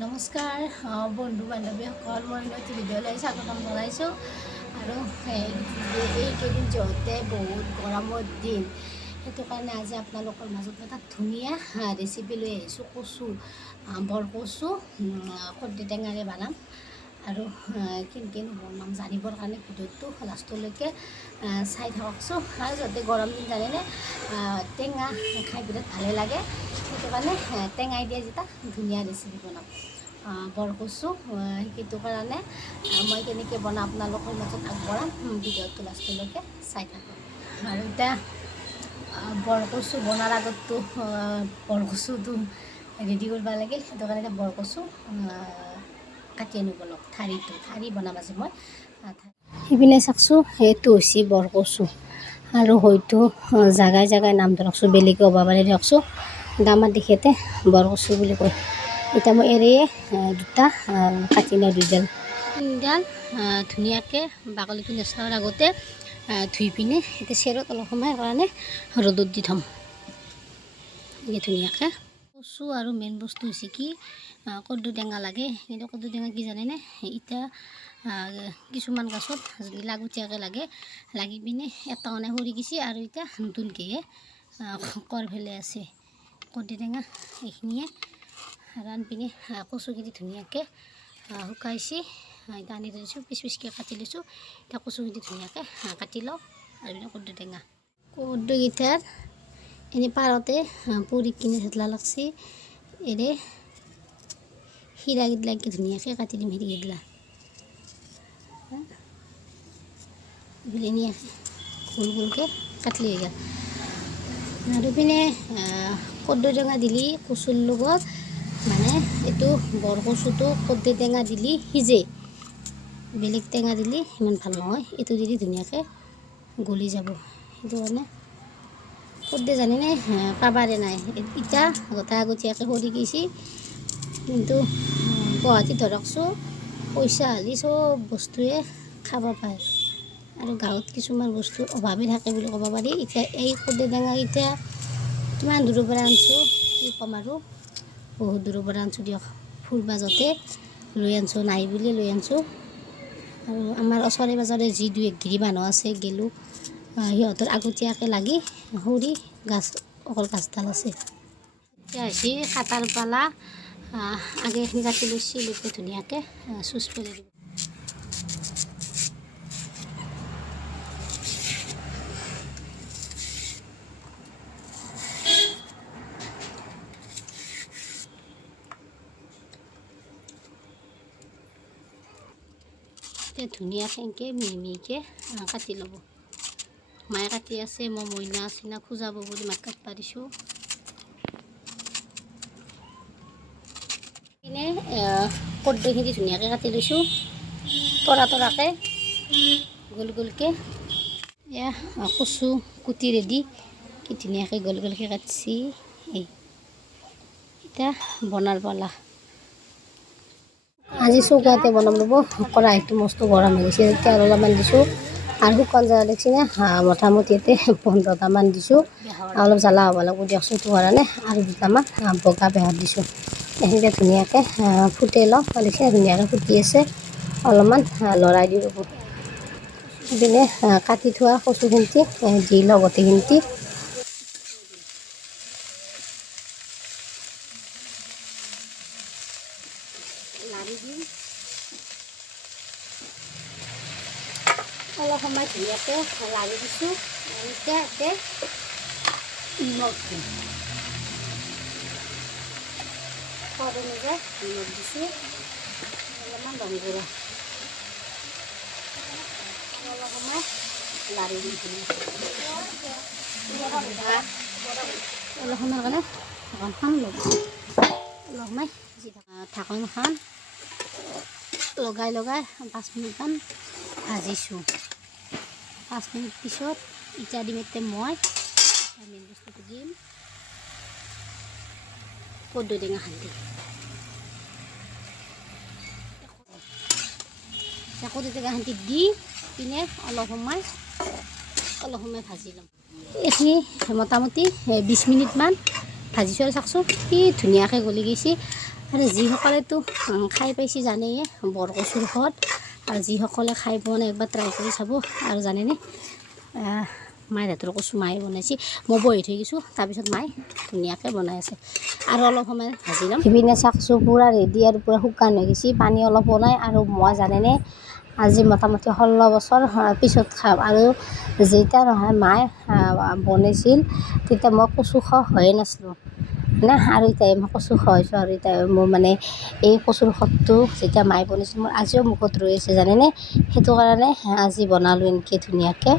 নমস্কাৰ বন্ধু বান্ধৱীসকল, মই নতুন ভিডিঅ'লৈ স্বাগতম জনাইছোঁ। আৰু এইকেইদিন যিহেতু বহুত গৰমৰ দিন, সেইটো কাৰণে আজি আপোনালোকৰ মাজত এটা ধুনীয়া ৰেচিপি লৈ আহিছোঁ। বৰকচু কৰ্দৈ টেঙাৰে বনাম। আৰু কেনেকৈ বনাম জানিবৰ কাৰণে ভিডিঅ'টো লাষ্টলৈকে চাই থাককচোন। আৰু যাতে গৰম দিন জানেনে টেঙা খাই বিৰাট ভালেই লাগে, সেইটো কাৰণে টেঙাই দিয়া যেটা ধুনীয়া ৰেচিপি বনাম। বৰকচু সেইটো কাৰণে মই কেনেকৈ বনাওঁ আপোনালোকৰ মাজত আগবঢ়াম, ভিডিঅ'টো লাষ্টলৈকে চাই থাকক। আৰু এতিয়া বৰকচু বনাৰ আগততো বৰকচুটো ৰেডি কৰিব লাগিল, সেইটো কাৰণে এতিয়া বৰকচু কাটি আনিব লওক। ঠাৰি বনাম আজি মই। সিপিনে চাওকচোন, সেইটো হৈছে বৰকচু। আৰু হয়তো জাগাই জাগাই নাম ধৰকচোন বেলেগে হ'ব পাৰে দিয়কচোন, আমাৰ দেখিতে বৰকচু বুলি কয়। এতিয়া মই এৰিয়ে দুটা কাটি লওঁ, তিনিডাল ধুনীয়াকৈ বাকলিটো নচোৱাৰ আগতে ধুই পিনে এতিয়া চেৰত অলপ সময় কাৰণে ৰ'দত দি থ'ম ধুনীয়াকৈ। কচু আৰু মেইন বস্তু হৈছে কি, কৰ্দৈ টেঙা লাগে। কিন্তু কৰ্দৈ টেঙা কি জানেনে, এতিয়া কিছুমান গছত লাগতীয়াকৈ লাগি পিনে এটা মানে সৰি গৈছে, আৰু এতিয়া নতুনকৈয়ে কৰ ফেলে আছে কৰ্দৈ টেঙা। এইখিনিয়ে ৰান্ধি পিনে কচুখিনি ধুনীয়াকৈ শুকাইছে, এতিয়া আনি থৈছোঁ, পিচ পিচকৈ কাটি লৈছোঁ। এতিয়া কচুখিনি ধুনীয়াকৈ কাটি লওঁ। আৰু কৰ্দৈ টেঙা, কৰ্দৈকেইটাৰ এনেই পাৰতে পৰি কিনে থেতলা লাগছি, এৰে শিৰাগিলাকে ধুনীয়াকৈ কাটি দিম। শিৰাগিলা ধুনীয়াকৈ গোল গোলকৈ কাটলি হৈ গ'ল। আৰু পিনে কৰ্দৈ টেঙা দিলি কচুৰ লগত, মানে এইটো বৰকচুটো কৰ্দৈ টেঙা দিলি সিজে, বেলেগ টেঙা দিলি ইমান ভাল নহয়। এইটো দিলি ধুনীয়াকৈ গলি যাব। সেইটো কাৰণে কৰ্দৈ জানেনে পাবাৰে নাই, এতিয়া গোটা আগতীয়াকৈ সৰি গৈছে। কিন্তু গুৱাহাটীত ধৰকচোন পইচা হ'লে চব বস্তুৱে খাব পায়, আৰু গাঁৱত কিছুমান বস্তুৰ অভাৱে থাকে বুলি ক'ব পাৰি। এতিয়া এই কৰ্দৈ টেঙা এতিয়া কিমান দূৰৰ পৰা আনিছোঁ কি ক'ম, আৰু বহুত দূৰৰ পৰা আনিছোঁ দিয়ক। ফুল বাজতে লৈ আনিছোঁ, নাই বুলি লৈ আনিছোঁ। আৰু আমাৰ ওচৰে পাজৰে যি দুই এগিৰি মানুহ আছে গেলোঁ, সিহঁতৰ আগতীয়াকৈ লাগি সৰি গাছ, অকল গাছডাল আছে। এতিয়া হৈছে কাটাৰ পালা, আগে এইখিনি কাটি লৈছি, লৈকে ধুনীয়াকৈ চুচ পেলাই দিব। এতিয়া ধুনীয়াকৈ এনেকৈ মিহি মিহিকৈ কাটি ল'ব। মায়ে কাটি আছে, মই মইনা চিনা খোজাব বুলি মাক কাটবা দিছোঁ। এনে কৰ্দৈখিনি ধুনীয়াকৈ কাটি লৈছোঁ, তৰাকৈ গোল গোলকৈ। এয়া কচু কুটি ৰেডি, কি ধুনীয়াকৈ গোল গোলকৈ কাটছি। এতিয়া বনাৰ পালা। আজি চৌকাতে বনাম ল'ব, কৰাহিটো মস্ত গৰম হৈ গৈছে। তেল অলপমান দিছোঁ, আৰু শুকান জ্বালা দেখিছেনে, মোটামুটি ইয়াতে 15টামান দিছোঁ। অলপ জ্বালা হ'ব লাগিব দিয়কচোন, সেইটো কাৰণে। আৰু দুটামান বগা বেহাৰ দিছোঁ। এইখিনিতে ধুনীয়াকৈ ফুটাই লওঁ, দেখিছে ধুনীয়াকৈ ফুটি আছে। অলপমান লৰাই দি ৰ'ব। ইপিনে কাটি থোৱা কচুখিনি দি লওঁ গোটেইখিনি। লাৰি দিম, অলপ সময় ধুনীয়াকৈ লাৰি দিছোঁ। এতিয়া ইয়াতে নিমখ দিম, সোৱাদ অনুযায়ী নিমখ দিছোঁ, অলপমান ৰং গুড়া, অলপ সময় লাৰি দিম অলপ সময় কাৰণে ঢাকনখন ল'ব। অলপ সময় ঢাকনখন লগাই 5 মিনিটমান ভাজিছোঁ। 5 মিনিট পিছত এতিয়া দিম, এতিয়া মই মেইন বস্তুটো দিম, কৰ্দৈ টেঙা খান্দি। কৰ্দৈ টেঙা খান্দি দি পিনে অলপ সময় ভাজি ল'ম। এইখিনি মোটামুটি 20 মিনিটমান ভাজিছোঁ, আৰু চাওকচোন কি ধুনীয়াকৈ গলি গৈছে। আৰু যিসকলেতো খাই পাইছে জানেই বৰকচুৰ সোৱাদ, আৰু যিসকলে খাই পোৱা নাই একবাৰ ট্ৰাই কৰি চাব। আৰু জানেনে মায়ে হাতৰ কচু মায়ে বনাইছে, মই বহি থৈ গৈছোঁ, তাৰপিছত মায়ে ধুনীয়াকৈ বনাই আছে। আৰু অলপ সময় ভাজি ল'ম। ইপিনে চাকচু পূৰা ৰেডি আৰু পূৰা শুকান হৈ গৈছে, পানী অলপ বনাই। আৰু মই জানেনে আজি মোটামুটি 16 বছৰ পিছত খাম। আৰু যেতিয়া নহয় মায়ে বনাইছিল তেতিয়া মই কচু খোৱা হয়ে নাছিলোঁ না, আৰু এতিয়া মই কচু খুৱাইছোঁ। আৰু এতিয়া মোৰ মানে এই কচুৰ সোৱাদটো যেতিয়া মায়ে বনাইছিল মোৰ আজিও মুখত ৰৈ আছে জানেনে। সেইটো কাৰণে আজি বনালোঁ এনেকৈ ধুনীয়াকৈ।